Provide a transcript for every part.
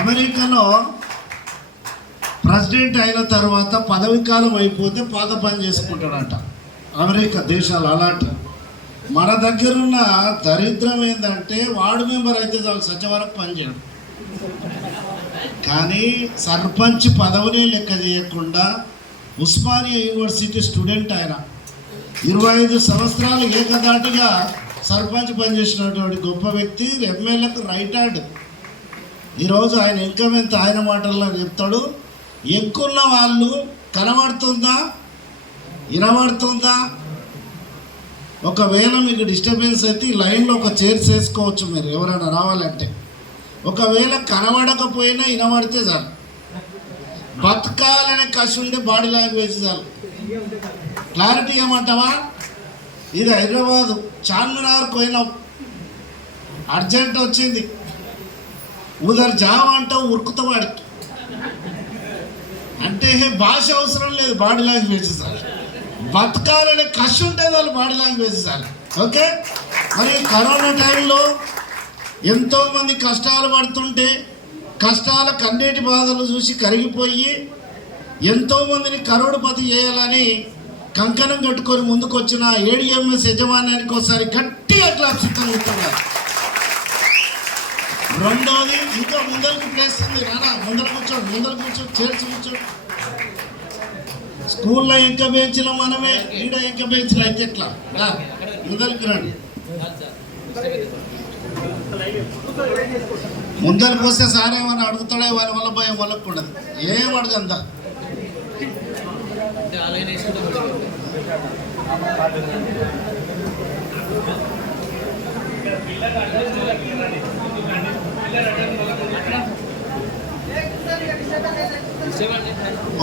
అమెరికాలో ప్రెసిడెంట్ అయిన తర్వాత పదవి కాలం అయిపోతే పాత పని చేసుకుంటాడంట. అమెరికా దేశాలు అలాంటి. మన దగ్గరున్న దరిద్రం ఏంటంటే వార్డు మెంబర్ అయితే చాలు సత్య వరకు పనిచేయడం, కానీ సర్పంచ్ పదవిని లెక్క చేయకుండా ఉస్మానియా యూనివర్సిటీ స్టూడెంట్ ఆయన 25 సంవత్సరాలు ఏకదాటిగా సర్పంచ్ పనిచేసినటువంటి గొప్ప వ్యక్తి, ఎమ్మెల్యేకు రైట్ హ్యాండ్. ఈరోజు ఆయన ఇన్కమ్ ఎంత ఆయన మాటల్లో చెప్తాడు. ఎక్కున్న వాళ్ళు కనబడుతుందా, వినబడుతుందా? ఒకవేళ మీకు డిస్టర్బెన్స్ అయితే ఈ లైన్లో ఒక చైర్స్ వేసుకోవచ్చు మీరు ఎవరైనా రావాలంటే. ఒకవేళ కనబడకపోయినా వినబడితే చాలు. బతకాలనే కసి ఉండే బాడీ లాంగ్వేజ్ చాలు. క్లారిటీ ఏమంటావా? ఇది హైదరాబాదు చార్మినార్ పోయినాం, అర్జెంట్ వచ్చింది, ఉదర్ జావ అంటావు ఉరుకుతావాడికి. అంటే భాష అవసరం లేదు, బాడీ లాంగ్వేజ్ చాలు. బతకాలనే కసి ఉంటే వాళ్ళు బాడీ లాంగ్వేజ్ చాలు. ఓకే. మరి కరోనా టైంలో ఎంతోమంది కష్టాలు పడుతుంటే కష్టాల కన్నీటి బాధలు చూసి కరిగిపోయి ఎంతోమందిని కరోడుపతి చేయాలని కంకణం కట్టుకొని ముందుకు వచ్చిన ఏడిఎంఎస్ యజమానానికి ఒకసారి గట్టిగా క్లాప్స్ ఇస్తున్నారు. రెండోది, ఇంకా ముందరికి ప్లేస్ ఉంది, రానా ముందర కూర్చోండి, ముందర కూర్చో, చేర్చి కూర్చో. స్కూల్లో ఇంకా బెంచ్లో మనమే, ఈడ ఇంకా బెంచ్లో అయితే ఎట్లా? ముందరికి రండి. ముందరికి వస్తే సార్ ఏమన్నా అడుగుతాడే, వారి వల్ల భయం వాళ్ళకు ఉండదు, ఏం అడగందా.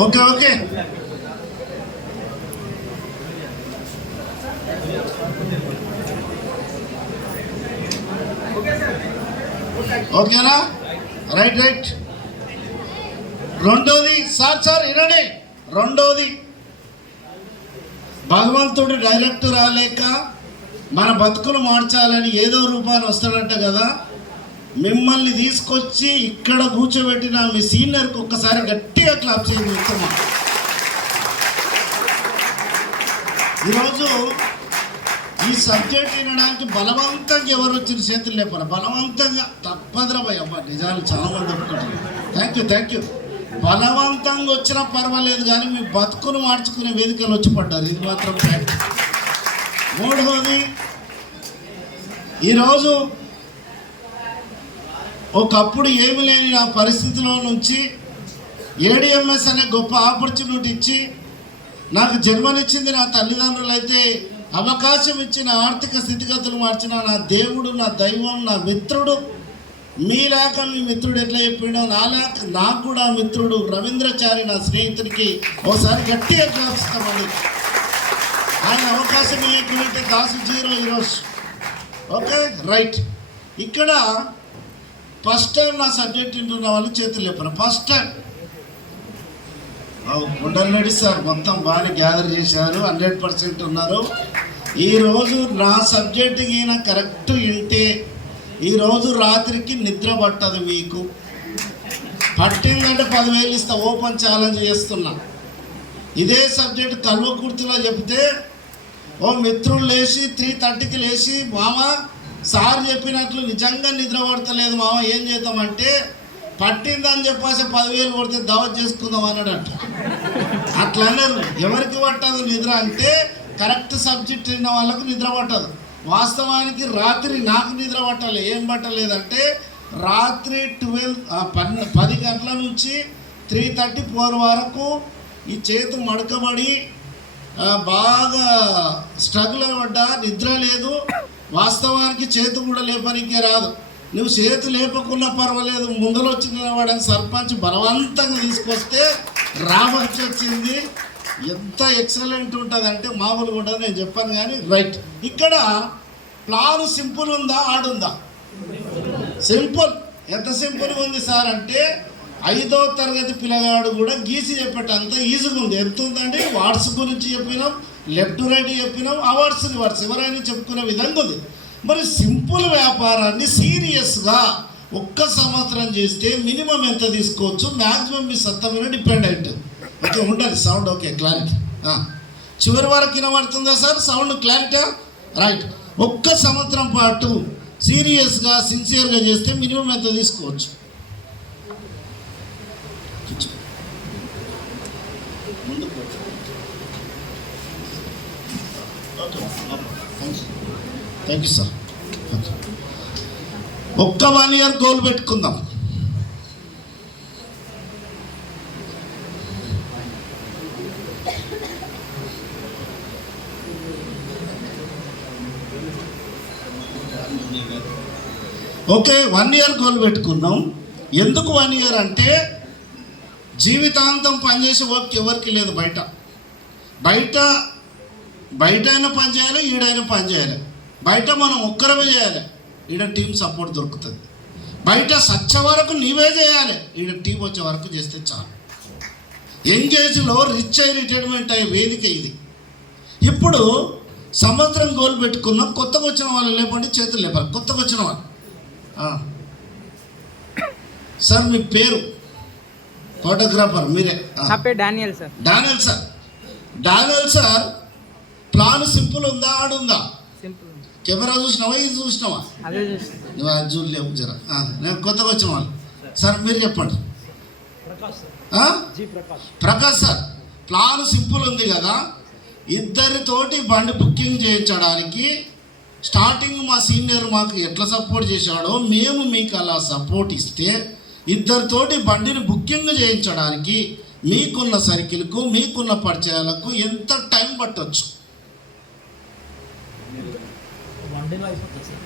Okay okay. ఓకేనా? Right right. రెండోది, సార్ వినండి. రెండోది, భగవంతుడు డైరెక్ట్ రాలేక మన బతుకులు మార్చాలని ఏదో రూపాన్ని వస్తాడంట కదా. మిమ్మల్ని తీసుకొచ్చి ఇక్కడ కూర్చోబెట్టిన మీ సీనియర్కి ఒక్కసారి గట్టిగా క్లాప్ చేయండి. ఉత్తమం. ఈరోజు ఈ సబ్జెక్ట్ వినడానికి బలవంతంగా ఎవరు వచ్చిన చేతులు లేపరు, బలవంతంగా తప్పదురాబాయ్. అబ్బా నిజాలు చాలా మంది ఒప్పుకుంటారు. Thank you. బలవంతంగా వచ్చినా పర్వాలేదు, కానీ మీ బతుకును మార్చుకునే వేదికలు వచ్చి పడ్డారు, ఇది మాత్రం ఫ్యాక్ట్. మూడవది, ఈరోజు ఒకప్పుడు ఏమి లేని నా పరిస్థితిలో నుంచి ఏడిఎంఎస్ అనే గొప్ప ఆపర్చునిటీ ఇచ్చి నాకు జన్మనిచ్చింది నా తల్లిదండ్రులు అయితే, అవకాశం ఇచ్చిన ఆర్థిక స్థితిగతులు మార్చిన నా దేవుడు, నా దైవం, నా మిత్రుడు. మీలాక మీ మిత్రుడు ఎట్లా చెప్పిండో నాకు కూడా మిత్రుడు రవీంద్రచారి, నా స్నేహితుడికి ఒకసారి గట్టిగా క్లాప్స్తామండి. ఆయన అవకాశం ఇవ్వకుంటే దాసు జీరో ఈరోజు. Okay right. ఇక్కడ ఫస్ట్ టైం నా సబ్జెక్ట్ వింటున్న వాళ్ళు చేతులు లేపరు. ఫస్ట్ టైం గుండెలు నడిస్తారు, మొత్తం బాగా గ్యాదర్ చేశారు, 100% ఉన్నారు. ఈరోజు నా సబ్జెక్ట్ ఈయన కరెక్ట్ వింటే ఈరోజు రాత్రికి నిద్ర పట్టదు. మీకు పట్టిందంటే 10,000 ఇస్తా, ఓపెన్ ఛాలెంజ్ చేస్తున్నా. ఇదే సబ్జెక్ట్ కల్వకుర్తిలో చెప్తే ఓ మిత్రులు లేచి 3:30కి లేచి, మామ సార్ చెప్పినట్లు నిజంగా నిద్ర పడతలేదు మామ, ఏం చేద్దామంటే పట్టిందని చెప్పేసి 10,000 కొడితే దావత్ చేసుకుందాం అన్నాడంట. అట్లా అన్నారు. ఎవరికి పట్టదు నిద్ర అంటే కరెక్ట్ సబ్జెక్ట్ విన్న వాళ్ళకు నిద్ర పట్టదు. వాస్తవానికి రాత్రి నాకు నిద్ర పట్టాలి. ఏం పట్టలేదంటే రాత్రి 10 గంటల నుంచి 3:34 వరకు ఈ చేతు మడకబడి బాగా స్ట్రగుల్ అవ్వడ్డా, నిద్ర లేదు. వాస్తవానికి చేతు కూడా లేపనికే రాదు. నువ్వు చేతు లేపకున్నా పర్వాలేదు, ముందర వచ్చి నిలబడని సర్పంచ్ బలవంతంగా తీసుకొస్తే రావచ్చు వచ్చింది. ఎంత ఎక్సలెంట్ ఉంటుంది అంటే మామూలుగా ఉంటుంది, నేను చెప్పాను. కానీ రైట్, ఇక్కడ ప్లాన్ సింపుల్ ఉందా, ఆడుందా? సింపుల్. ఎంత సింపుల్గా ఉంది సార్ అంటే 5వ తరగతి పిల్లగాడు కూడా గీసి చెప్పేటంత ఈజీగా ఉంది. ఎంత ఉందండి? వాట్స్ గురించి చెప్పినాం, లెఫ్ట్ రైట్ చెప్పినాం, అవార్డ్స్ రివర్స్ ఎవరైనా చెప్పుకునే విధంగా ఉంది. మరి సింపుల్ వ్యాపారాన్ని సీరియస్గా ఒక్క సంవత్సరం చేస్తే మినిమం ఎంత తీసుకోవచ్చు, మ్యాక్సిమం మీ సత్తా మీద డిపెండ్ అయింటుంది. ఓకే, ఉండాలి సౌండ్. ఓకే, క్లారిటీ చివరి వరకు వినబడుతుందా సార్? Sound clarity right. ఒక్క సంవత్సరం పాటు సీరియస్గా సిన్సియర్గా చేస్తే మినిమం ఎంత తీసుకోవచ్చు? Thank you sir. ఒక్క 1 year గోల్ పెట్టుకుందాం. ఓకే, 1 year గోల్ పెట్టుకుందాం. ఎందుకు 1 year అంటే జీవితాంతం పనిచేసే ఓపిక ఎవరికి లేదు. బయట అయినా పని చేయాలి, ఈడైనా పని చేయాలి. బయట మనం ఒక్కరమే చేయాలి, ఈడ టీం సపోర్ట్ దొరుకుతుంది. బయట సచ్చ వరకు నీవే చేయాలి, ఈడ టీం వచ్చే వరకు చేస్తే చాలు. ఎంగేజ్లో రిచ్ అయి రిటైర్మెంట్ అయ్యే వేదిక ఇది. ఇప్పుడు సంవత్సరం గోల్ పెట్టుకున్నాం. కొత్తగా వచ్చిన వాళ్ళు లేపండి, చేతులు లేపాలి. కొత్తగా వచ్చిన వాళ్ళు సార్, మీ పేరు? ఫోటోగ్రాఫర్ మీరే? Daniel sir. Daniel sir, plan simple ఉందా, ఆడుందా? కెమెరా చూసినావా, ఇది చూసినావా? నువ్వు అది చూడలేవు జర. నేను కొత్తగా వచ్చిన వాళ్ళు సార్, మీరు చెప్పండి. ప్రకాష్ సార్, ప్లాన్ సింపుల్ ఉంది కదా. ఇద్దరితోటి బండి బుకింగ్ చేయించడానికి స్టార్టింగ్ మా సీనియర్ మాకు ఎట్లా సపోర్ట్ చేశాడో మేము మీకు అలా సపోర్ట్ ఇస్తే, ఇద్దరితోటి బండిని బుకింగ్ చేయించడానికి మీకున్న సర్కిల్కు, మీకున్న పరిచయాలకు ఎంత టైం పట్టవచ్చు?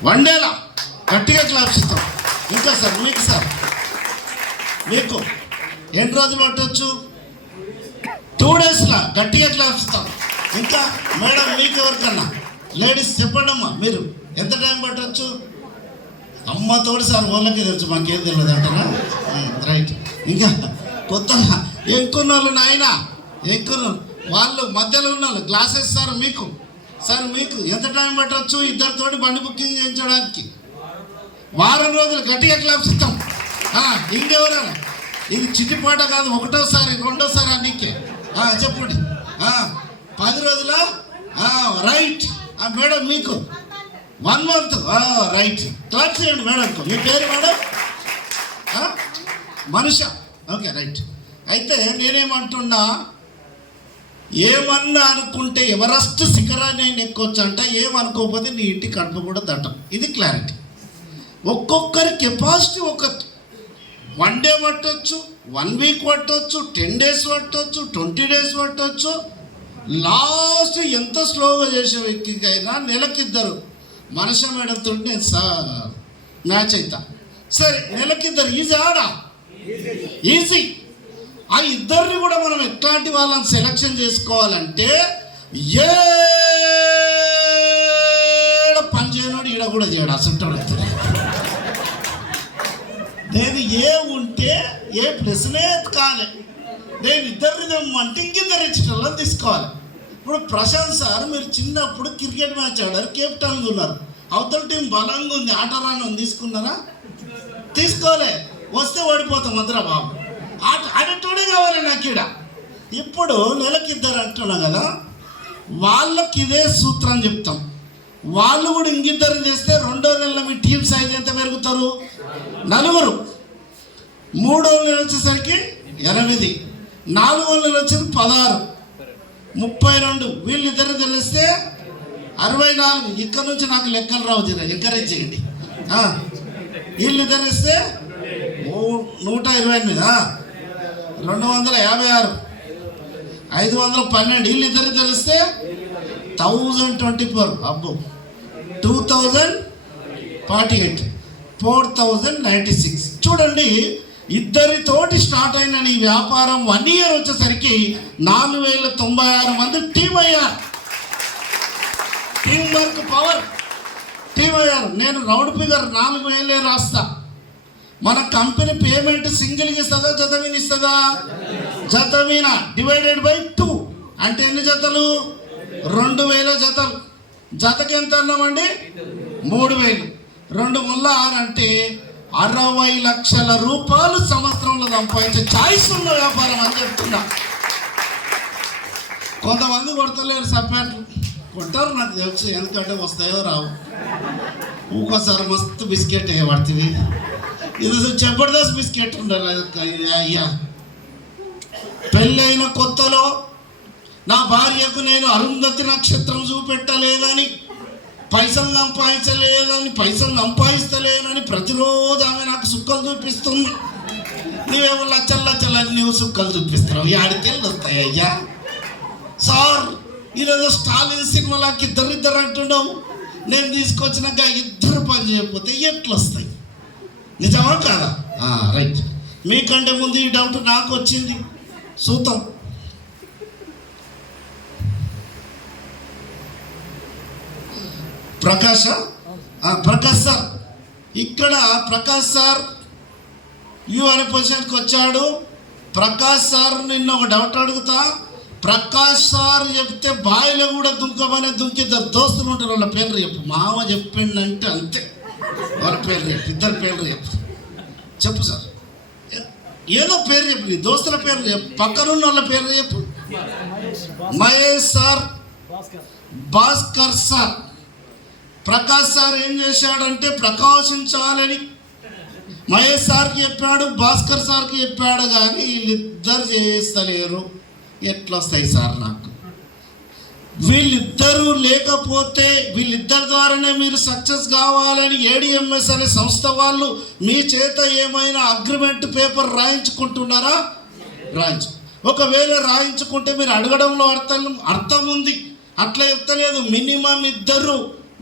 1 డేలా గట్టిగా క్లాప్స్ ఇస్తాం. ఇంకా సార్ మీకు ఎన్ని రోజులు పట్టవచ్చు? 2 daysలా గట్టిగా క్లాప్స్ ఇస్తాం. ఇంకా మేడం, మీకు ఎవరికన్నా లేడీస్ చెప్పండి అమ్మా, మీరు ఎంత టైం పట్టవచ్చు? అమ్మతోటి సార్ వాళ్ళకి తెలుసు, మాకేం తెలియదు అంటారా? రైట్. ఇంకా కొత్తగా ఎక్కున్న వాళ్ళు నాయన, ఎక్కున్న వాళ్ళు మధ్యలో ఉన్న వాళ్ళు గ్లాసెస్ సార్, మీకు ఎంత టైం పట్టవచ్చు ఇద్దరితోటి బండి బుకింగ్ చేయించడానికి? 1 వారం రోజులు గట్టిగా క్లాప్స్ ఇస్తాం. ఇంకెవరైనా? ఇది చిట్టిపాట కాదు, 1వసారి 2వసారి అన్నికే చెప్పండి. 10 రోజులా? రైట్. మేడం మీకు 1 month. రైట్, క్లాప్స్ చేయండి మేడంకు. మీ పేరు మేడం? మనిష. Okay, right. అయితే నేనేమంటున్నా, ఏమన్నా అనుకుంటే ఎవరెస్ట్ శిఖరాన్ని నేను ఎక్కొచ్చు అంట, ఏమనుకోకపోతే నీ ఇంటి కడుపు కూడా దట్టం. ఇది క్లారిటీ. ఒక్కొక్కరి కెపాసిటీ ఒక 1 day పట్టవచ్చు, 1 week పట్టవచ్చు, 10 days పట్టవచ్చు, 20 days పట్టవచ్చు. లాస్ట్ ఎంత స్లోగా చేసే వ్యక్తికైనా నెలకిద్దరు మనిషి మేడంతో నేను మ్యాచ్ అవుతా. సరే, నెలకిద్దరు ఈజీ ఆడా? ఈజీ. ఆ ఇద్దరిని కూడా మనం ఎట్లాంటి వాళ్ళని సెలెక్షన్ చేసుకోవాలంటే, ఏడ పని చేయనోడు ఈడ కూడా చేయడు, అసలు నేను ఏ ఉంటే ఏ ప్లస్నే ఎత్తుకోవాలి. నేను ఇద్దరిని తెమ్మంటే ఇంకిద్దరు ఇచ్చిన తీసుకోవాలి. ఇప్పుడు ప్రశాంత్ సార్, మీరు చిన్నప్పుడు క్రికెట్ మ్యాచ్ ఆడారు, కెప్టెన్గా ఉన్నారు, అవతల టీం బలంగా ఉంది, ఆట రాను తీసుకున్నారా? తీసుకోలే. వస్తే ఓడిపోతాం వద్దురా బాబు. ఆడేటోడే కావాలి నాకు ఈడ. ఇప్పుడు నెలకిద్దరు అంటున్నా కదా, వాళ్ళకి ఇదే సూత్రం చెప్తాం. వాళ్ళు కూడా ఇంకిద్దరు చేస్తే 2వ నెలలో మీ టీం సైజ్ ఎంత పెరుగుతారు? 4. 3వ నెల వచ్చేసరికి 8, 4వ నెల వచ్చేది 16, 32. వీళ్ళిద్దరు తెలిస్తే 64. ఇక్కడ నుంచి నాకు లెక్కలు రావు, ఎంకరేజ్ చేయండి. వీళ్ళిద్దరు ఇస్తే 128, 256, 512. వీళ్ళిద్దరు తెలిస్తే 1024. అబ్బో, 2048, 4096. చూడండి, ఇద్దరితోటి స్టార్ట్ అయిన ఈ వ్యాపారం 1 year వచ్చేసరికి 4096 మంది టీం అయ్యారు. టీం వర్క్ పవర్, టీం అయ్యారు. నేను రౌండ్ ఫిగర్ 4000 రాస్తా. మన కంపెనీ పేమెంట్ సింగిల్కి ఇస్తుందా, జతమీన ఇస్తుందా? జతమీన డివైడెడ్ బై 2 అంటే ఎన్ని జతలు? 2000 జతలు. జతకి ఎంత అన్నామండి? 3000. 2 ముళ్ళ 6 అంటే 60 లక్షల రూపాయలు సంవత్సరంలో సంపాదించే ఛాయిస్ ఉన్న వ్యాపారం అని చెప్తున్నా. కొంతమంది కొడతలేరు, సపరేట్లు కొట్టారు నాకు తెలుసు, ఎందుకంటే వస్తాయో రావు. ఇంకోసారి మస్తు బిస్కెట్ పడుతుంది, ఇది జబర్దస్త్ బిస్కెట్ ఉండాలి. అయ్యా పెళ్ళైన కొత్తలో నా భార్యకు నేను అరుంధతి నక్షత్రం చూపెట్టలేదని, పైసలు సంపాదిస్తలేనని ప్రతిరోజు ఆమె నాకు సుక్కలు చూపిస్తుంది. నువ్వేమో లచ్చలు నువ్వు సుక్కలు చూపిస్తున్నావు, ఆడితేళ్ళు వస్తాయి. అయ్యా సార్ ఈరోజు స్టాలిన్ సినిమాలకి ఇద్దరు అంటున్నావు, నేను తీసుకొచ్చినాక ఇద్దరు పని చేయకపోతే ఎట్లు వస్తాయి? నిజమా కాదా? రైట్. మీకంటే ముందు ఈ డౌట్ నాకు వచ్చింది, చూద్దాం. ప్రకాష్ సార్, ఇక్కడ ప్రకాష్ సార్ యు అనే పొజిషన్కి వచ్చాడు. ప్రకాష్ సార్ నిన్న ఒక డౌట్ అడుగుతా. ప్రకాష్ సార్ చెప్తే బాయిలో కూడా దుంకమనే దుంకిద్దరు దోస్తులు ఉంటారు, వాళ్ళ పేర్లు చెప్పు. మామ చెప్పిండంటే అంతే, వాళ్ళ పేర్లు చెప్పు, ఇద్దరు పేర్లు చెప్పు సార్. ఏదో పేరు చెప్పు, నీ దోస్తుల పేర్లు చెప్పు, పక్కనున్న వాళ్ళ పేర్లు చెప్పు. Mahesh sir, Bhaskar sir. Prakash sir ఏం చేశాడంటే ప్రకాశించాలని మహేష్ సార్కి చెప్పాడు, భాస్కర్ సార్కి చెప్పాడు, కానీ వీళ్ళిద్దరు చేస్తలేరు. ఎట్లా వస్తాయి సార్ నాకు? వీళ్ళిద్దరూ లేకపోతే వీళ్ళిద్దరి ద్వారానే మీరు సక్సెస్ కావాలని ఏడిఎంఎస్ అనే సంస్థ వాళ్ళు మీ చేత ఏమైనా అగ్రిమెంట్ పేపర్ రాయించుకుంటున్నారా? ఒకవేళ రాయించుకుంటే మీరు అడగడంలో అర్థం ఉంది. అట్లా చెప్తలేదు. మినిమం ఇద్దరు,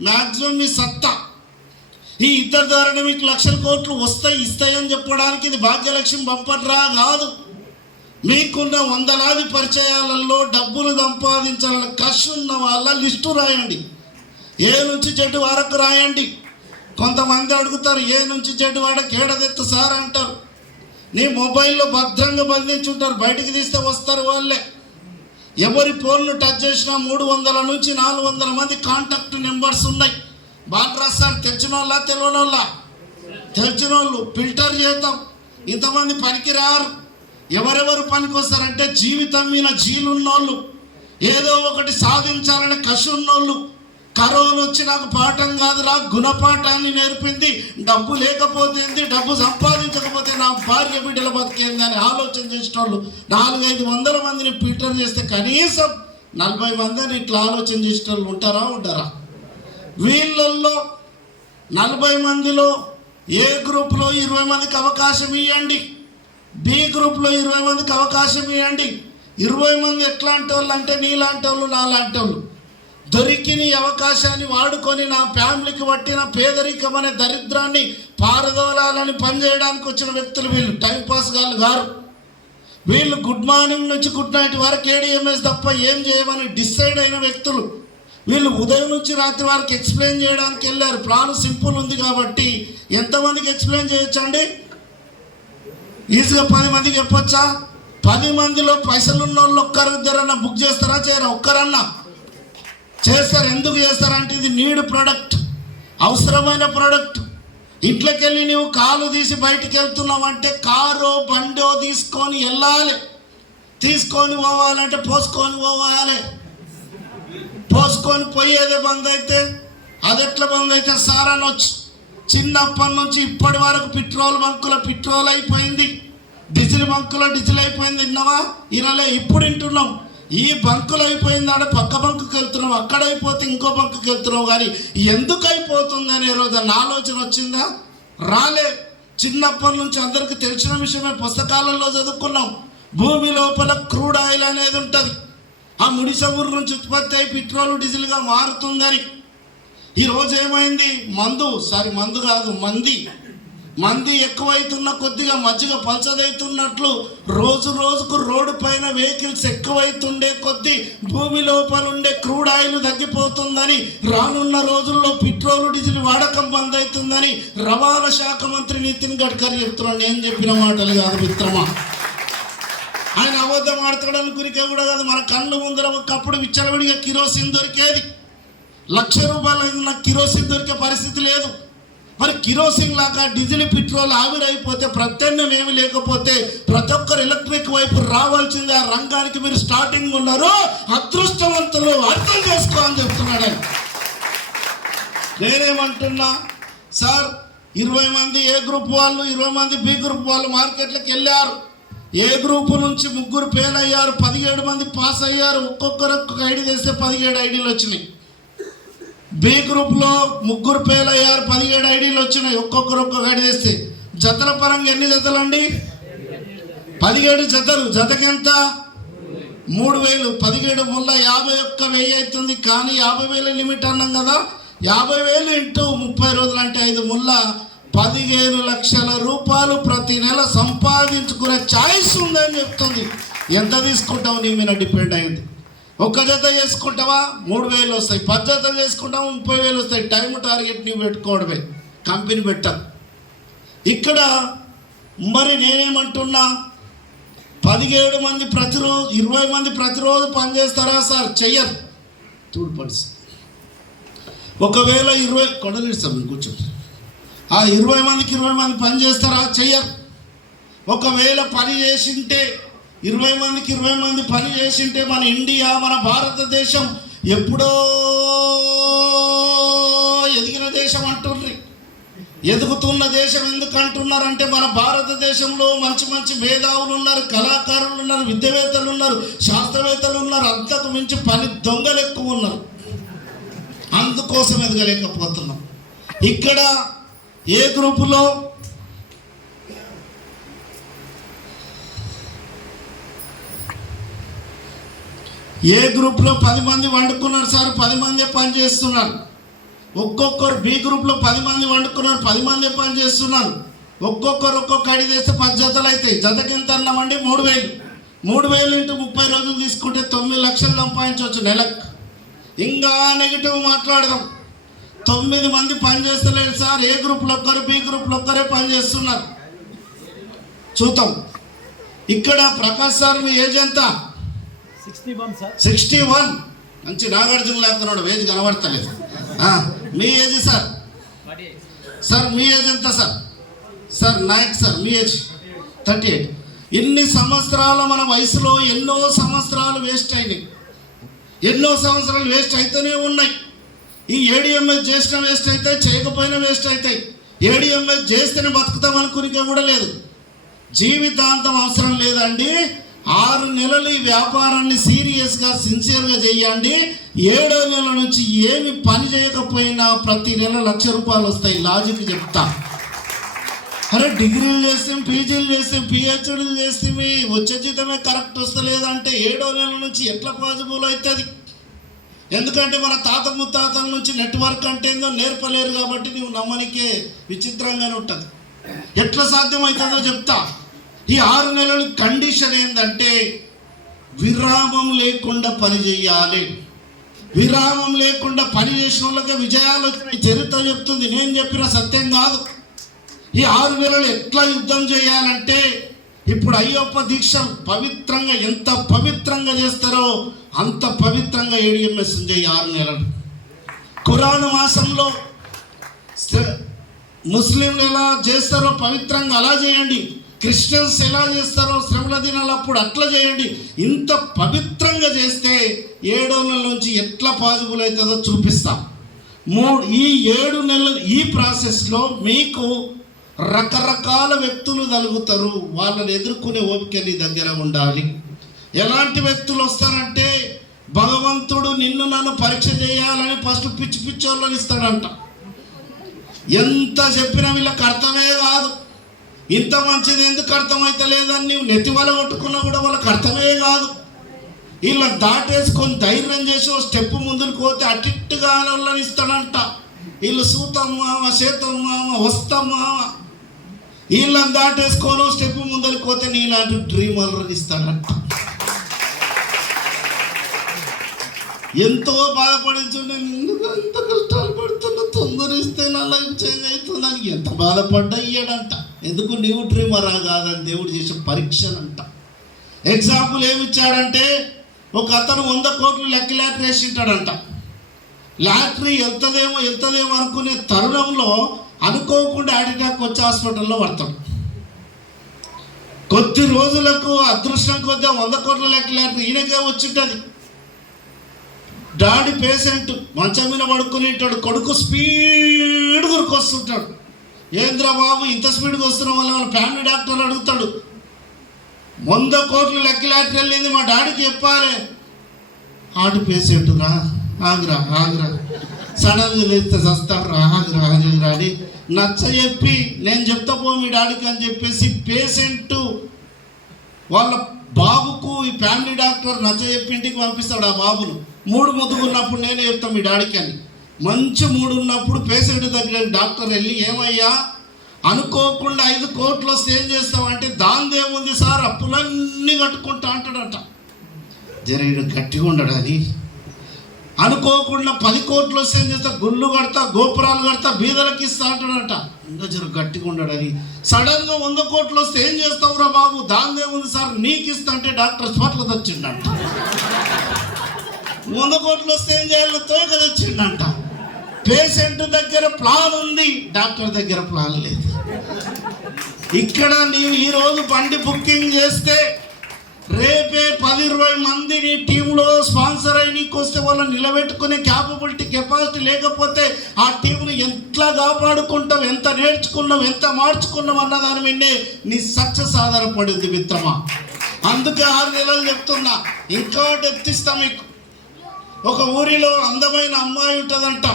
మ్యాక్సిమం మీ సత్తా. ఈ ఇద్దరి ద్వారానే మీకు లక్షల కోట్లు ఇస్తాయని చెప్పడానికి ఇది భాగ్యలక్ష్మి బంపర్ డ్రా కాదు. మీకున్న వందలాది పరిచయాలలో డబ్బులు సంపాదించాలని కష్టం ఉన్న వాళ్ళ లిస్టు రాయండి. ఏ నుంచి చెడ్డు వరకు రాయండి. కొంతమంది అడుగుతారు, ఏ నుంచి చెడ్డు వరకు ఏడదెత్తు సార్ అంటారు. నీ మొబైల్లో భద్రంగా బంధించుంటారు, బయటికి తీస్తే వస్తారు వాళ్ళే. ఎవరి ఫోన్ను టచ్ చేసినా 300 నుంచి 400 మంది కాంటాక్ట్ నెంబర్స్ ఉన్నాయి. బాగా సార్ తెలిసిన వాళ్ళ తెలియని వాళ్ళు ఫిల్టర్ చేద్దాం. ఇంతమంది పనికి రారు. ఎవరెవరు పనికి వస్తారంటే జీవితం మీద జీలున్నోళ్ళు, ఏదో ఒకటి సాధించాలని కసి ఉన్నోళ్ళు. కరోనా వచ్చి నాకు పాఠం కాదురా, గుణపాఠాన్ని నేర్పింది. డబ్బు లేకపోతే డబ్బు సంపాదించకపోతే నా భార్య బిడ్డల బతికేంది అని ఆలోచన చేసిన వాళ్ళు 400-500 మందిని ఫిల్టర్ చేస్తే కనీసం 40 మందిని ఇట్లా ఆలోచన చేసిన వాళ్ళు ఉంటారా? వీళ్ళల్లో 40 మందిలో ఏ గ్రూప్లో 20 మందికి అవకాశం ఇవ్వండి, బి గ్రూప్లో 20 మందికి అవకాశం ఇవ్వండి. 20 మంది ఎట్లాంటి వాళ్ళు అంటే నీలాంటి వాళ్ళు, నాలాంటి వాళ్ళు. దొరికిన అవకాశాన్ని వాడుకొని నా ఫ్యామిలీకి పట్టిన పేదరికం అనే దరిద్రాన్ని పారదోలాలని పనిచేయడానికి వచ్చిన వ్యక్తులు వీళ్ళు. టైంపాస్ గారు వీళ్ళు గుడ్ మార్నింగ్ నుంచి గుడ్ నైట్ వరకు ఏడిఎంఎస్ తప్ప ఏం చేయమని డిసైడ్ అయిన వ్యక్తులు వీళ్ళు. ఉదయం నుంచి రాత్రి వరకు ఎక్స్ప్లెయిన్ చేయడానికి వెళ్ళారు. ప్లాన్ సింపుల్ ఉంది కాబట్టి ఎంతమందికి ఎక్స్ప్లెయిన్ చేయొచ్చండి? ఈజీగా 10 మందికి చెప్పొచ్చా? 10 మందిలో పైసలున్న వాళ్ళు ఒక్కరిద్దరన్నా బుక్ చేస్తారా? చేయరా? ఒక్కరన్నా చేస్తారు. ఎందుకు చేస్తారంటే ఇది నీడ్ ప్రోడక్ట్, అవసరమైన ప్రోడక్ట్. ఇంట్లోకి వెళ్ళి నువ్వు కాలు తీసి బయటికి వెళ్తున్నావు అంటే కారో బండో తీసుకొని వెళ్ళాలి. తీసుకొని పోవాలంటే పోసుకొని పోవాలి. పోసుకొని పోయేదే బంద్ అయితే అది ఎట్లా బంద్ అయితే సార్ అనొచ్చు. చిన్నప్పటి నుంచి ఇప్పటి వరకు పెట్రోల్ బంకుల పెట్రోల్ అయిపోయింది, డీజిల్ బంకులో డీజిల్ అయిపోయింది. విన్నావా? ఇనలే. ఇప్పుడు వింటున్నాం. ఈ బంకులు అయిపోయింది అంటే పక్క బంకుకి వెళ్తున్నావు, అక్కడ అయిపోతే ఇంకో బంకుకి వెళ్తున్నావు. కానీ ఎందుకు అయిపోతుంది అనే రోజు అన్న ఆలోచన వచ్చిందా? రాలే. చిన్నప్పటి నుంచి అందరికీ తెలిసిన విషయమే, పుస్తకాలలో చదువుకున్నాం. భూమి లోపల క్రూడ్ ఆయిల్ అనేది ఉంటుంది. ఆ ముడి చమురు నుంచి ఉత్పత్తి అయి పెట్రోల్ డీజిల్గా మారుతుందని. ఈరోజు ఏమైంది? మంది ఎక్కువైతున్న కొద్దిగా మజ్జిగ పలచదవుతున్నట్లు రోజు రోజుకు రోడ్డు పైన వెహికల్స్ ఎక్కువైతుండే కొద్దీ భూమి లోపల ఉండే క్రూడ్ ఆయిల్ తగ్గిపోతుందని, రానున్న రోజుల్లో పెట్రోల్ డీజిల్ వాడకం బంద్ అవుతుందని రవాణా శాఖ మంత్రి నితిన్ గడ్కరీ చెప్తున్నాడు. నేను చెప్పిన మాటలు కాదు మిత్రమా. ఆయన అబద్ధం ఆడతాడని గురికే కూడా కాదు. మన కళ్ళు ముందర ఒకప్పుడు విచ్చలవిడిగా కిరోసిన్ దొరికేది. 1,00,000 రూపాయలు కిరోసిన్ దొరికే పరిస్థితి లేదు. మరి కిరోసిన్ లాగా డీజిల్ పెట్రోల్ ఆవిరైపోతే ప్రత్యామ్నాయం ఏమి లేకపోతే ప్రతి ఒక్కరు ఎలక్ట్రిక్ వైపు రావాల్సిందే. ఆ రంగానికి మీరు స్టార్టింగ్ ఉన్నారు, అదృష్టవంతులు, అర్థం చేసుకో అని చెప్తున్నాడు. నేనేమంటున్నా సార్, 20 మంది ఏ గ్రూప్ వాళ్ళు, 20 మంది బి గ్రూప్ వాళ్ళు మార్కెట్లకు వెళ్ళారు. ఏ గ్రూపు నుంచి 3 ఫెయిల్ అయ్యారు, 17 మంది పాస్ అయ్యారు. ఒక్కొక్కరు ఒక్కొక్క ఐడి తెస్తే 17 ఐడీలు వచ్చినాయి. బి గ్రూప్లో 3 ఫెయిల్ అయ్యారు, 17 ఐడీలు వచ్చినాయి. ఒక్కొక్కరు ఒక్కొక్క ఐడి తెస్తే జతల పరంగా ఎన్ని జతలు అండి? 17 జతలు. జతకి ఎంత? 3000. 17 ముళ్ళ 51,000 అవుతుంది. కానీ 50,000 లిమిట్ అన్నాం కదా. 50,000 ఇంటూ 30 రోజులు అంటే 5 ముళ్ళ 15 లక్షల రూపాయలు ప్రతి నెల సంపాదించుకునే ఛాయిస్ ఉందని చెప్తుంది. ఎంత తీసుకుంటావు నీ మీద డిపెండ్ అయింది. ఒక్క జత చేసుకుంటావా 3,000 వస్తాయి, 10 జతలు చేసుకుంటావా 30,000 వస్తాయి. టైం టార్గెట్ నీవు పెట్టుకోవడమే, కంపెనీ పెట్టాలి. ఇక్కడ మరి నేనేమంటున్నా, 17 మంది ప్రతిరోజు, 20 మంది ప్రతిరోజు పనిచేస్తారా సార్? చెయ్యరు. చూడు పరిస్థితి. ఒకవేళ 20 కొడలిస్తాం కూర్చోండి. ఆ 20 మందికి 20 మంది పని చేస్తారా? చెయ్యరు. ఒకవేళ పని చేసింటే 20 మందికి 20 మంది పని చేసింటే మన ఇండియా, మన భారతదేశం ఎప్పుడో ఎదిగిన దేశం అంటుండ్రి. ఎదుగుతున్న దేశం ఎందుకు అంటున్నారంటే మన భారతదేశంలో మంచి మంచి మేధావులు ఉన్నారు, కళాకారులు ఉన్నారు, విద్యావేత్తలు ఉన్నారు, శాస్త్రవేత్తలు ఉన్నారు. అంతకు మించి పని దొంగలు ఎక్కువ ఉన్నారు. అందుకోసం ఎదగలేకపోతున్నాం. ఇక్కడ ఏ గ్రూపులో ఏ గ్రూప్లో 10 మంది వండుకున్నారు సార్, 10 మందే పని చేస్తున్నారు. ఒక్కొక్కరు బి గ్రూప్లో 10 మంది వండుకున్నారు, 10 మందే పని చేస్తున్నారు. ఒక్కొక్కరు ఒక్కొక్క ఐడి చేస్తే 10 జతలు అవుతాయి. జతకి ఎంత అన్నామండి? 3,000. 3,000 ఇంటూ 30 రోజులు తీసుకుంటే 9 లక్షలు సంపాదించవచ్చు నెలకు. ఇంకా నెగిటివ్ మాట్లాడదాం. 9 మంది పని చేస్తలేరు సార్. ఏ గ్రూప్లో ఒక్కరు, బి గ్రూప్లో ఒక్కరే పని చేస్తున్నారు. చూద్దాం. ఇక్కడ ప్రకాష్ సార్ మీ ఏజ్ ఎంత? 61. మంచి నాగార్జున లేకున్నాడు, ఏజ్ కనబడతలేదు. మీ ఏజ్ సార్? సార్ మీ ఏజ్ ఎంత సార్? సార్ నాయక్ సార్ మీ ఏజ్ 38. ఇన్ని సంవత్సరాల మన వయసులో ఎన్నో సంవత్సరాలు వేస్ట్ అయినాయి. ఎన్నో సంవత్సరాలు వేస్ట్ అయితేనే ఉన్నాయి. ఈ ఏడిఎంఎస్ చేసిన వేస్ట్ అవుతాయి, చేయకపోయినా వేస్ట్ అవుతాయి. ఏడిఎంఎస్ చేస్తేనే బతుకుతాం అనుకునికే కూడా లేదు. జీవితాంతం అవసరం లేదండి. 6 నెలలు ఈ వ్యాపారాన్ని సీరియస్గా, సిన్సియర్గా చేయండి. 7వ నెల నుంచి ఏమి పని చేయకపోయినా ప్రతి నెల 1,00,000 రూపాయలు వస్తాయి. లాజిక్ చెప్తా. అరే డిగ్రీలు చేస్తాం, పీజీలు చేస్తాం, పిహెచ్డీలు చేస్తే వచ్చే జీతమే కరెక్ట్ వస్తలేదంటే 7వ నెల నుంచి ఎట్లా పాసిబుల్ అవుతుంది? ఎందుకంటే మన తాత ముత్తాతల నుంచి నెట్వర్క్ అంటే ఏందో నేర్పలేరు కాబట్టి నువ్వు నమ్మనికే విచిత్రంగానే ఉంటుంది. ఎట్లా సాధ్యమవుతుందో చెప్తా. ఈ 6 నెలల కండిషన్ ఏంటంటే విరామం లేకుండా పని చేయాలి. విరామం లేకుండా పని చేసిన వాళ్ళకే విజయాలు చరిత్ర చెప్తుంది. నేను చెప్పిన సత్యం కాదు. ఈ 6 నెలలు ఎట్లా యుద్ధం చేయాలంటే, ఇప్పుడు అయ్యప్ప దీక్షలు పవిత్రంగా, ఎంత పవిత్రంగా చేస్తారో అంత పవిత్రంగా ఏడిఎంఎస్ చేయి 6 నెలలు. ఖురాన్ మాసంలో ముస్లింలు ఎలా చేస్తారో పవిత్రంగా అలా చేయండి. క్రిస్టియన్స్ ఎలా చేస్తారో శ్రమల దినాలప్పుడు అట్లా చేయండి. ఇంత పవిత్రంగా చేస్తే 7వ నెల నుంచి ఎట్లా పాసిబుల్ అవుతుందో చూపిస్తాం. ఈ 7 నెలలు ఈ ప్రాసెస్లో మీకు రకరకాల వ్యక్తులు తగులుతారు. వాళ్ళని ఎదుర్కొనే ఓపిక నీ దగ్గర ఉండాలి. ఎలాంటి వ్యక్తులు వస్తారంటే, భగవంతుడు నిన్ను నన్ను పరీక్ష చేయాలని ఫస్ట్ పిచ్చి పిచ్చోళ్ళని ఇస్తాడంట. ఎంత చెప్పినా వీళ్ళకి అర్థమే కాదు. ఇంత మంచిది ఎందుకు అర్థమైతే లేదని నీవు నెత్తివల కొట్టుకున్నా కూడా వాళ్ళకి అర్థమే కాదు. వీళ్ళని దాటేసుకొని ధైర్యం చేసి ఒక స్టెప్ ముందుకు పోతే అటిట్టుగా వాళ్ళని ఇస్తాడంట. వీళ్ళు సూతం మామ, చేతం మామ, వస్తాం మామ. వీళ్ళని దాటేసుకొని స్టెప్ ముందరికి పోతే నీలాంటి డ్రీమర్లను ఇస్తాడంట. ఎంతో బాధపడించుండే, ఎందుకు ఎంత కష్టాలు పడుతున్నా, తొందర ఇస్తే నా లైఫ్ చేంజ్ అవుతుందని ఎంత బాధపడ్డా ఇయ్యాడంట. ఎందుకు? నీవు డ్రీమరా కాదని దేవుడు చేసే పరీక్షనంట. ఎగ్జాంపుల్ ఏమిచ్చాడంటే, ఒక అతను 100 కోట్లు లాటరీ వేసింటాడంట. లాటరీ వెళ్తుందేమో అనుకునే తరుణంలో అనుకోకుండా అటాక్ వచ్చి హాస్పిటల్లో పడతాడు. కొద్ది రోజులకు అదృష్టం కొద్దిగా 100 కోట్ల లెక్కలేక ఈయనకే వచ్చింటుంది. డాడీ పేషెంట్ మంచం మీద పడుకునేటాడు, కొడుకు స్పీడ్ వస్తుంటాడు. ఏంద్రా బాబు ఇంత స్పీడ్గా వస్తున్నాం వల్ల వాళ్ళ ఫ్యామిలీ డాక్టర్ అడుగుతాడు, 100 కోట్ల లెక్కలేక వెళ్ళింది మా డాడీకి చెప్పాలి. హార్ట్ పేషెంట్ రా, ఆగురా సడన్గా లేస్తే చస్తాడు, ఆగురా అని నచ్చ చెప్పి నేను చెప్తా పో మీ డాడీకి అని చెప్పేసి పేషెంట్ వాళ్ళ బాబుకు ఈ ఫ్యామిలీ డాక్టర్ నచ్చ చెప్పి ఇంటికి పంపిస్తాడు. ఆ బాబును 3 ముద్దుకున్నప్పుడు నేనే చెప్తాను మీ డాడీకి అని. మంచి 3 ఉన్నప్పుడు పేషెంట్ దగ్గర డాక్టర్ వెళ్ళి ఏమయ్యా అనుకోకుండా 5 కోట్లు వస్తే ఏం చేస్తామంటే దాందేముంది సార్ అప్పులన్నీ కట్టుకుంటా అంటాడట. జర గట్టిగా ఉండడని అనుకోకుండా 10 కోట్లు వస్తే ఏం చేస్తా గుళ్ళు కడతా గోపురాలు కడతా బీదలకు ఇస్తా అంటాడట. ఇంకా జర గట్టిగా ఉండడని సడన్గా 100 కోట్లు వస్తే ఏం చేస్తావురా బాబు దాందేముంది సార్ నీకు ఇస్తా అంటే డాక్టర్ స్పాట్లో తెచ్చిండంట. 100 కోట్లు వస్తే ఏం చేయాలో తోక తెచ్చిండంట. పేషెంట్ దగ్గర ప్లాన్ ఉంది, డాక్టర్ దగ్గర ప్లాన్ లేదు. ఇక్కడ నీవు ఈరోజు బండి బుకింగ్ చేస్తే రేపే 10-20 మంది నీ టీంలో స్పాన్సర్ అయి నీకు వస్తే వాళ్ళని నిలబెట్టుకునే కెపాసిటీ లేకపోతే ఆ టీంను ఎట్లా కాపాడుకుంటావు, ఎంత నేర్చుకున్నావు, ఎంత మార్చుకున్నావు అన్న దాని మీదే నీ సక్సెస్ ఆధారపడింది మిత్రమా. అందుకే 6 నెలలు చెప్తున్నా, ఇంకా ఎత్తిస్తా మీకు. ఒక ఊరిలో అందమైన అమ్మాయి ఉంటుందంట.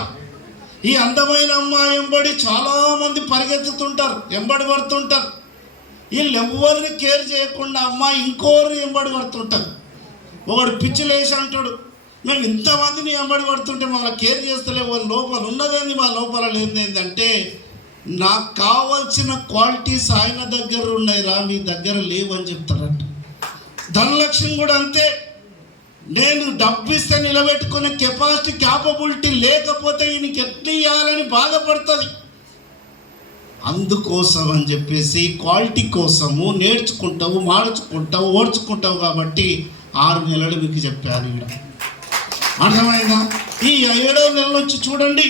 ఈ అందమైన అమ్మాయి ఎంబడి చాలామంది పరిగెత్తుతుంటారు, ఎంబడి పడుతుంటారు. వీళ్ళు ఎవరిని కేర్ చేయకుండా అమ్మాయి ఇంకోరిని ఎంబడి పడుతుంటారు. ఒకడు పిచ్చిలేసి అంటాడు, మేము ఇంతమందిని ఎంబడి పడుతుంటే మమ్మల్ని కేర్ చేస్తలే, వాళ్ళ లోపల ఉన్నదేంది మా లోపల లేదేందంటే నాకు కావాల్సిన క్వాలిటీస్ ఆయన దగ్గర ఉన్నాయిరా మీ దగ్గర లేవు అని చెప్తారంట. ధనలక్ష్మి కూడా అంతే, నేను డబ్బు ఇస్తే నిలబెట్టుకునే క్యాపబిలిటీ లేకపోతే ఈయనకి ఎట్లా ఇవ్వాలని బాధపడుతుంది. అందుకోసం అని చెప్పేసి క్వాలిటీ కోసము నేర్చుకుంటావు, మార్చుకుంటావు, ఓడ్చుకుంటావు కాబట్టి 6 నెలలు మీకు చెప్పాను. ఇక్కడ అర్థమైందా? ఈ 7వ నెల నుంచి చూడండి,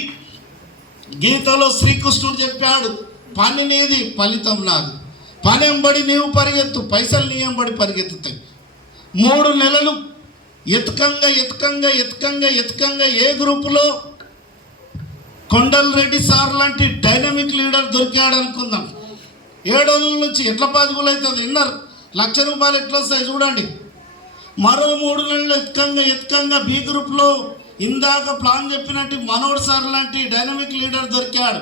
గీతలో శ్రీకృష్ణుడు చెప్పాడు, పని నీది ఫలితం నాది, పని ఎంబడి నీవు పరిగెత్తు, పైసలు నీ ఎంబడి పరిగెత్తుతాయి. 3 నెలలు ఎత్తుకంగా ఏ గ్రూపులో కొండల్ రెడ్డి సార్ లాంటి డైనమిక్ లీడర్ దొరికాడు అనుకుందాం. 7 నుంచి ఎట్లా పాజిబుల్ అవుతుంది విన్నారు? ₹1,00,000 ఎట్లా వస్తాయి చూడండి. మరో 3 నెలలు ఎత్తుకంగా బి గ్రూప్లో ఇందాక ప్లాన్ చెప్పినట్టు మనోహర్ సార్ లాంటి డైనమిక్ లీడర్ దొరికాడు.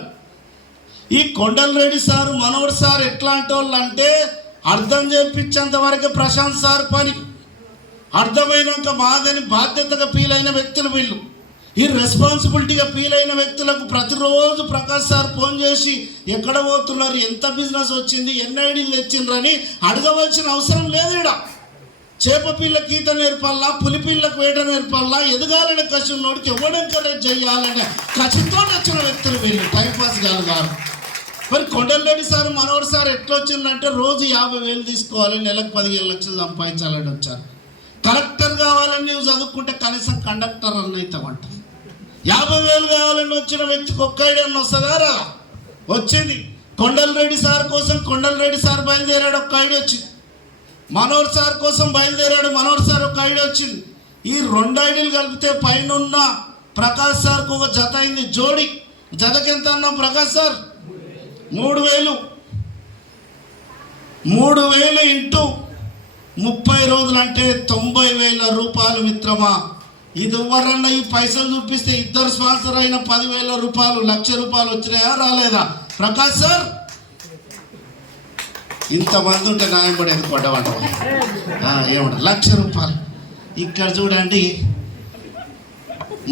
ఈ కొండల్ రెడ్డి సార్ మనోహర్ సార్ ఎట్లాంటి వాళ్ళు అంటే అర్థం చేయించేంత వరకు ప్రశాంత్ సార్ పని, అర్థమైనాక మాదని బాధ్యతగా ఫీల్ అయిన వ్యక్తులు వీళ్ళు. ఈ రెస్పాన్సిబిలిటీగా ఫీల్ అయిన వ్యక్తులకు ప్రతిరోజు ప్రకాష్ సార్ ఫోన్ చేసి ఎక్కడ పోతున్నారు, ఎంత బిజినెస్ వచ్చింది, ఎన్ని ఐడీలు తెచ్చిండ్రని అడగవలసిన అవసరం లేదు. ఇక్కడ చేప పిల్లకి ఈత నేర్పాలా, పులి పిల్లకు వేట నేర్పాలా, ఎదగాలనే కష్టం నోడికి ఎవరు ఎంకరేజ్ చేయాలనే కష్టంతో వచ్చిన వ్యక్తులు వీళ్ళు, టైంపాస్ కాదు. మరి కొండలరెడ్డి సార్ మనోహర్ సార్ ఎట్లా వచ్చిందంటే రోజు 50,000 తీసుకోవాలి, నెలకు 15 లక్షలు సంపాదించాలని వచ్చారు. కలెక్టర్ కావాలని నువ్వు చదువుకుంటే కనీసం కండక్టర్ అన్నైతామంట. 50,000 కావాలని వచ్చిన వ్యక్తికి ఒక్క ఐడియా వస్తుందా రా? వచ్చింది. కొండలరెడ్డి సార్ కోసం కొండలరెడ్డి సార్ బయలుదేరాడు, ఒక్క ఐడియా వచ్చింది. మనోహర్ సార్ కోసం బయలుదేరాడు, మనోహర్ సార్ ఒక ఐడియా వచ్చింది. ఈ 2 ఐడియాలు కలిపితే పైన ఉన్న ప్రకాష్ సార్కు ఒక జత అయింది జోడి. జతకి ఎంత అన్నాం ప్రకాష్ సార్? 3,000. 3,000 ఇంటూ 30 రోజులు అంటే ₹90,000 మిత్రమా. ఇది ఎవరన్నా ఈ పైసలు చూపిస్తే ఇద్దరు స్పాన్సర్ అయిన ₹10,000, ₹1,00,000 వచ్చినాయా రాలేదా ప్రకాష్ సార్? ఇంతమంది ఉంటే న్యాయం కూడా ఎందుకు పడ్డమంట ఏమంట ₹1,00,000. ఇక్కడ చూడండి,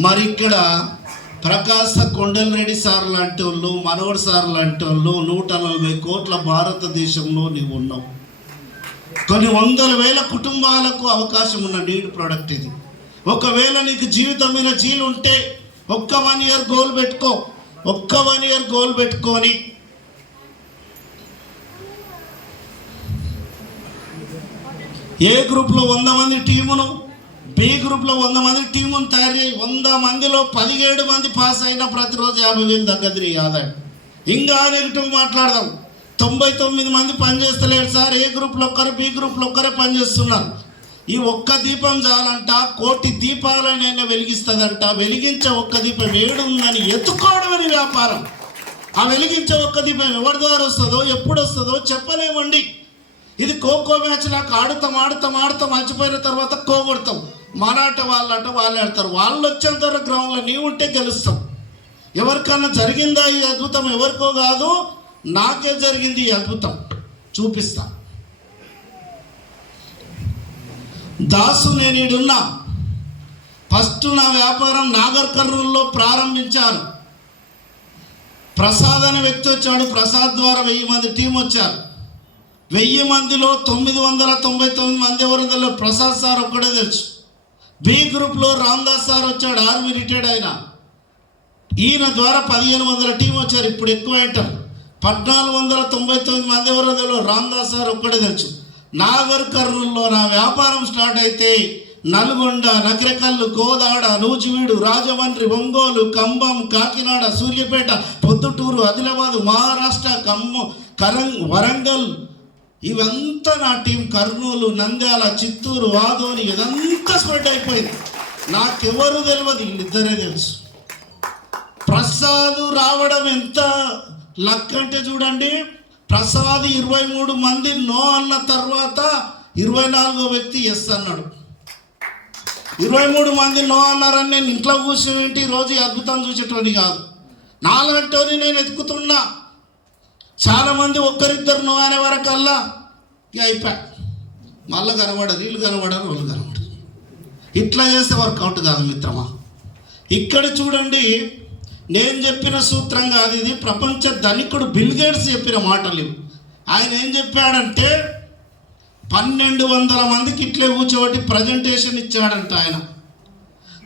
మరి ఇక్కడ ప్రకాశ కొండలరెడ్డి సార్ లాంటి వాళ్ళు, మనోహర్ సార్ లాంటి వాళ్ళు 140 కోట్ల భారతదేశంలో నీవు ఉన్నావు. కొన్ని 100,000 కుటుంబాలకు అవకాశం ఉన్న నీడ్ ప్రోడక్ట్ ఇది. ఒకవేళ నీకు జీవితం మీద జీలు ఉంటే ఒక్క 1 ఇయర్ గోల్ పెట్టుకో. ఒక్క 1 ఇయర్ గోల్ పెట్టుకొని ఏ గ్రూప్లో 100 మంది టీమును, బి గ్రూప్లో 100 మంది టీమును తయారు చేయి. 100 మందిలో 17 మంది పాస్ అయినా ప్రతిరోజు 50,000 తగ్గదు నీ ఆదాయం. ఇంకా నెగిటివ్ మాట్లాడదాం. 99 మంది పనిచేస్తలేరు సార్, ఏ గ్రూప్లో ఒక్కరు, బి గ్రూప్లో ఒక్కరే పనిచేస్తున్నారు. ఈ ఒక్క దీపం చాలంట, 1,000,000 దీపాలనైనా వెలిగిస్తుందంట. వెలిగించే ఒక్క దీపం ఏడుందని ఎత్తుకోవడమని వ్యాపారం. ఆ వెలిగించే ఒక్క దీపం ఎవరి ద్వారా వస్తుందో, ఎప్పుడు వస్తుందో చెప్పలేమండి. ఇది ఖోఖో మ్యాచ్ నాకు ఆడుతాం మర్చిపోయిన తర్వాత కోగొడతాం. మరాఠ వాళ్ళంట వాళ్ళు ఆడతారు, వాళ్ళు వచ్చేంత వరకు గ్రౌండ్లో నీవు ఉంటే గెలుస్తాం. ఎవరికన్నా జరిగిందా ఈ అద్భుతం? ఎవరికో కాదు, నాకే జరిగింది ఈ అద్భుతం, చూపిస్తా. దాసు, నేను ఈడున్నా. ఫస్ట్ నా వ్యాపారం నాగర్ కర్నూలులో ప్రారంభించాను. ప్రసాద్ అనే వ్యక్తి వచ్చాడు. ప్రసాద్ ద్వారా 1000 మంది టీం వచ్చారు. 1000 మందిలో 999 మంది ఎవరు తెలియదు, ప్రసాద్ సార్ ఒక్కడే తెలుసు. బి గ్రూప్లో రామ్దాస్ సార్ వచ్చాడు, ఆర్మీ రిటైర్డ్ అయినా. ఈయన ద్వారా 1500 టీం వచ్చారు. ఇప్పుడు ఎక్కువ అంటారు. 1499 మంది ఎవరో తెలియదు, రామ్దాస్ సార్ ఒక్కడే తెలుసు. నాగర్ కర్నూలులో నా వ్యాపారం స్టార్ట్ అయితే నల్గొండ, నకరేకల్లు, కోదాడ, నూజివీడు, రాజమండ్రి, ఒంగోలు, ఖమ్మం, కాకినాడ, సూర్యాపేట, పొద్దుటూరు, ఆదిలాబాదు, మహారాష్ట్ర, వరంగల్, ఇవంతా నా టీం. కర్నూలు, నంద్యాల, చిత్తూరు, ఆదోని, ఇదంతా స్ప్రెడ్ అయిపోయింది. నాకెవరు తెలియదు, వీళ్ళిద్దరే తెలుసు. ప్రసాద్ రావడం ఎంత లక్ అంటే చూడండి, ప్రసాద్ 23 మంది నో అన్న తర్వాత 24వ వ్యక్తి ఎస్ అన్నాడు. 23 మంది నో అన్నారని నేను ఇంట్లో కూర్చొని రోజు అద్భుతం చూసేటోని కాదు. నాలుగంటోని నేను ఎత్తుకుతున్నా. చాలామంది ఒక్కరిద్దరు నో అనే వరకల్లా ఇక అయిపోయా. మళ్ళీ కనబడరు, వీళ్ళు కనబడరు, వాళ్ళు కనబడరు. ఇట్లా చేస్తే వర్కౌట్ కాదు మిత్రమా. ఇక్కడ చూడండి, నేను చెప్పిన సూత్రం కాదు ఇది. ప్రపంచ ధనికుడు బిల్ గేట్స్ చెప్పిన మాటలు ఇవి. ఆయన ఏం చెప్పాడంటే 1200 మందికి ఇట్లే కూర్చోబెట్టి ప్రజెంటేషన్ ఇచ్చాడంట ఆయన.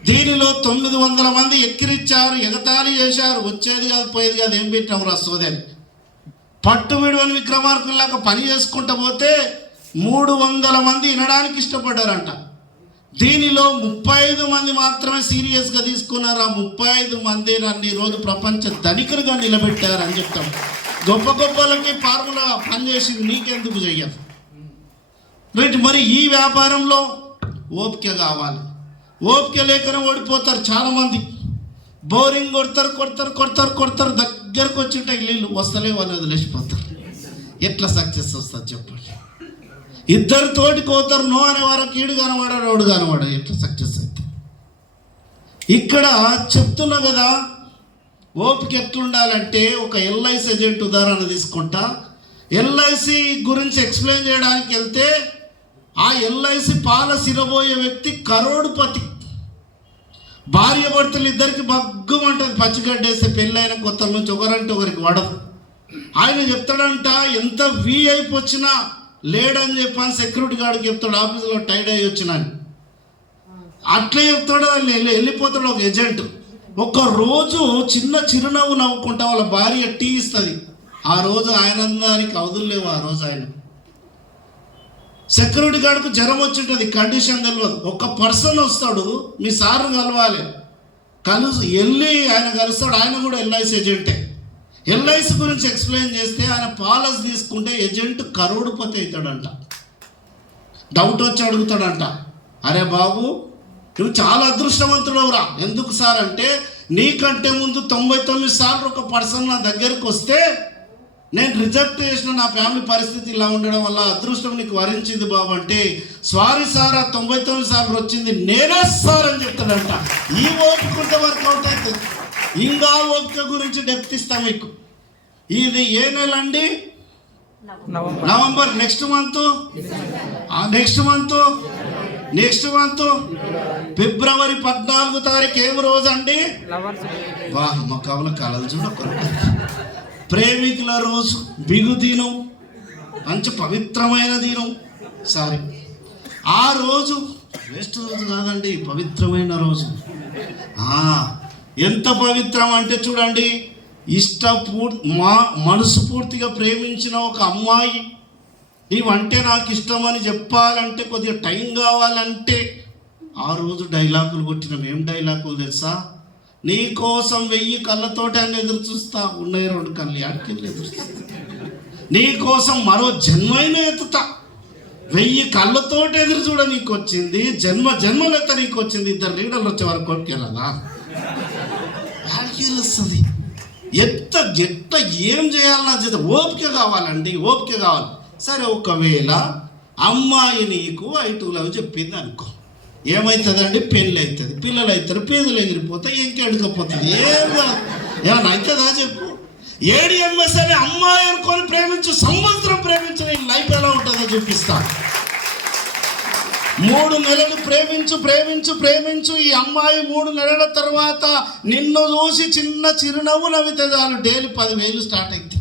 దీనిలో 900 మంది ఎక్కిరిచ్చారు, ఎగతాళి చేశారు. వచ్చేది కాదు, పోయేది కాదు, ఏం పెట్టాము రా సోదని. పట్టు విడువని విక్రమార్కుల్లాగా పని చేసుకుంటూ పోతే 300 మంది వినడానికి ఇష్టపడ్డారంట. దీనిలో 35 మంది మాత్రమే సీరియస్గా తీసుకున్నారు. ఆ 35 మంది నన్ను ఈరోజు ప్రపంచ ధనికులుగా నిలబెట్టారని చెప్తాం. గొప్ప గొప్పలకి ఫార్ములా పనిచేసింది, నీకెందుకు చెయ్యదు రైట్. మరి ఈ వ్యాపారంలో ఓపిక కావాలి. ఓపిక లేకనే ఓడిపోతారు చాలామంది. బోరింగ్ కొడతారు, దగ్గరకు వచ్చింటే నీళ్ళు వస్తలేవు అని వదిలేసిపోతారు. ఎట్లా సక్సెస్ వస్తుంది చెప్పండి? ఇద్దరు తోటి కోతారు, నో అనే వరకు ఈడు కనబడాడు, ఓడు కనబడాడు, ఎట్లా సక్సెస్ అవుతుంది? ఇక్కడ చెప్తున్నా కదా, ఓపిక ఎట్లుండాలంటే ఒక ఎల్ఐసి ఏజెంట్ ఉదాహరణ తీసుకుంటా. ఎల్ఐసి గురించి ఎక్స్ప్లెయిన్ చేయడానికి వెళ్తే ఆ ఎల్ఐసి పాలసీ ఇవ్వబోయే వ్యక్తి కరోడుపతి. భార్య భర్తలు ఇద్దరికి బగ్గుమంటుంది. పచ్చిగడ్డేస్తే పెళ్ళైన కొత్తల నుంచి ఒకరంటే ఒకరికి వడదు. ఆయన చెప్తాడంట, ఎంత వీఐపీ వచ్చినా లేడని చెప్పని సెక్యూరిటీ గార్డ్కి చెప్తాడు, ఆఫీసులో టైడ్ అయ్యి వచ్చినాను అట్లే చెప్తాడు. వెళ్ళిపోతాడు ఒక ఏజెంట్. ఒక రోజు చిన్న చిరునవ్వు నవ్వుకుంటా వాళ్ళ భార్య టీ ఇస్తుంది. ఆ రోజు ఆనందానికి అవధులు ఆ రోజు ఆయన సెక్యూరిటీ గార్డ్కు జ్వరం వచ్చింటుంది, కండిషన్ తెలియదు. ఒక పర్సన్ వస్తాడు, మీ సార్ను కలవాలి, వెళ్ళి ఆయన కలుస్తాడు. ఆయన కూడా ఎల్ఐసి ఏజెంటే. ఎల్ఐసి గురించి ఎక్స్ప్లెయిన్ చేస్తే ఆయన పాలసీ తీసుకుంటే ఏజెంట్ కరోడుపతి అవుతాడంట. డౌట్ వచ్చి అడుగుతాడంట, అరే బాబు నువ్వు చాలా అదృష్టవంతుడవురా. ఎందుకు సార్ అంటే, నీకంటే ముందు 99 సార్లు ఒక పర్సన్ నా దగ్గరికి వస్తే నేను రిజెక్ట్ చేసిన, నా ఫ్యామిలీ పరిస్థితి ఇలా ఉండడం వల్ల అదృష్టం నీకు వరించింది బాబు అంటే, సారీ సార్ ఆ 99 సార్లు వచ్చింది నేనే సార్ అని చెప్తాడంట. ఈ ఓపిక వర్కౌట్ అవుతుంది. ఇంకా ఓపిక గురించి డెప్త్ ఇస్తాం మీకు. ఇది ఏ నెల అండి? నవంబర్. నెక్స్ట్ మంత్ ఫిబ్రవరి 14వ తారీఖు ఏం రోజు అండి? మా కవుల కళలు చూడ, ప్రేమికుల రోజు, బిగు దినం, మంచి పవిత్రమైన దినం. సారీ, ఆ రోజు వేస్ట్ రోజు కాదండి, పవిత్రమైన రోజు. ఎంత పవిత్రం అంటే చూడండి, మనసు పూర్తిగా ప్రేమించిన ఒక అమ్మాయి నీవంటే నాకు ఇష్టమని చెప్పాలంటే కొద్దిగా టైం కావాలంటే ఆ రోజు డైలాగులు కొట్టినాం. ఏం డైలాగులు తెలుసా? నీ కోసం 1000 కళ్ళతోటి అని ఎదురు చూస్తా. ఉన్నాయి 2 కళ్ళు, ఆడికెళ్ళి ఎదురు చూస్తా. నీ కోసం మరో జన్మైన ఎత్తుతా. 1000 కళ్ళతోటి ఎదురు చూడ నీకు వచ్చింది. జన్మలెత్త నీకు వచ్చింది. 2 లీడర్లు వచ్చే వరకు కొట్టుకెళ్ళదా? ఆడికెళ్ళొస్తుంది. ఎట్ట ఏం చేయాలన్నా చేత ఓపిక కావాలండి, ఓపిక కావాలి. సరే, ఒకవేళ అమ్మాయి నీకు ఐటూలవి చెప్పింది అనుకో, ఏమవుతుందండి? పెళ్ళి అవుతుంది, పిల్లలు అవుతారు, పేదలు ఎగిరిపోతాయి, ఇంకెడకపోతుంది. ఏమన్నా అవుతుందా చెప్పు? ADMS అని అమ్మాయి అనుకొని ప్రేమించు, సంవత్సరం ప్రేమించు, నీ లైఫ్ ఎలా ఉంటుందో చూపిస్తా. 3 నెలలు ప్రేమించు. ఈ అమ్మాయి 3 నెలల తర్వాత నిన్ను చూసి చిన్న చిరునవ్వు నవ్వితే చాలు, డైలీ 10,000 స్టార్ట్ అవుతుంది.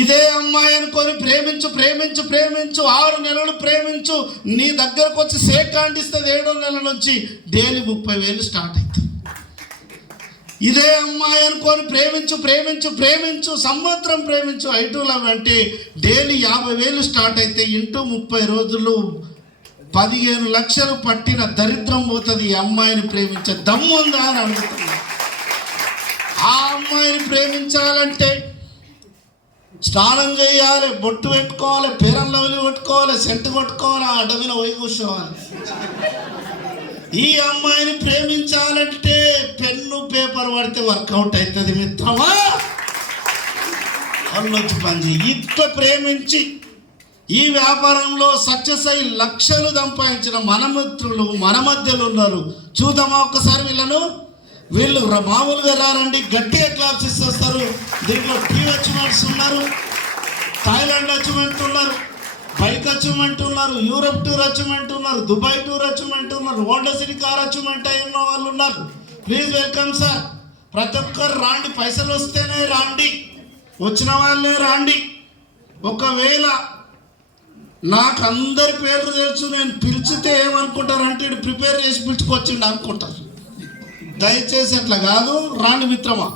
ఇదే అమ్మాయి అనుకొని ప్రేమించు. 6 నెలలు ప్రేమించు. నీ దగ్గరకు వచ్చి సేక్ అంటిస్తుంది 7వ నెల నుంచి, డైలీ 30,000 స్టార్ట్ అవుతుంది. ఇదే అమ్మాయి అనుకొని ప్రేమించు. సంవత్సరం ప్రేమించు. ఐటూలవ్ అంటే డైలీ 50,000 స్టార్ట్ అయితే ఇంటూ 30 రోజులు 15 లక్షలు పట్టిన దరిద్రం పోతుంది. ఈ అమ్మాయిని ప్రేమించే దమ్ము ఉందా అని అడుగుతున్నా. ఆ అమ్మాయిని ప్రేమించాలంటే స్నానం చేయాలి, బొట్టు పెట్టుకోవాలి, పేరం లవలి కొట్టుకోవాలి, సెంటు కొట్టుకోవాలి, అడవిలో పోయి కూర్చోవాలి. ఈ అమ్మాయిని ప్రేమించాలంటే పెన్ను పేపర్ పడితే వర్కౌట్ అవుతుంది మిత్రమా. వాళ్ళొచ్చి పని ఇట్లా ప్రేమించి ఈ వ్యాపారంలో సక్సెస్ అయ్యి లక్షలు సంపాదించిన మన మిత్రులు మన మధ్యలో ఉన్నారు. చూద్దామా ఒక్కసారి వీళ్ళు మామూలుగా రారండి, గట్టిగా క్లాప్స్ ఇస్తారు. దీంట్లో టీమ్ అచీవ్మెంట్స్ ఉన్నారు, థాయిలాండ్ అచీవ్మెంట్ ఉన్నారు, బైక్ అచీవ్మెంట్ ఉన్నారు, యూరోప్ టూర్ అచీవ్మెంట్ ఉన్నారు, దుబాయ్ టూర్ అచీవ్మెంట్ ఉన్నారు, హోండా సిటీ కార్ అచీవ్మెంట్ అయిన వాళ్ళు ఉన్నారు. Please welcome sir. ప్రతి ఒక్కరు రాండి, పైసలు వస్తేనే రాండి, వచ్చిన వాళ్ళే రాండి. ఒకవేళ నాకు అందరి పేర్లు తెలుసు, నేను పిలిచితే ఏమనుకుంటారంటే ఇటు ప్రిపేర్ చేసి పిలుచుకొచ్చిండు అనుకుంటారు. దయచేసి అట్లా కాదు, రాండి మిత్రమా.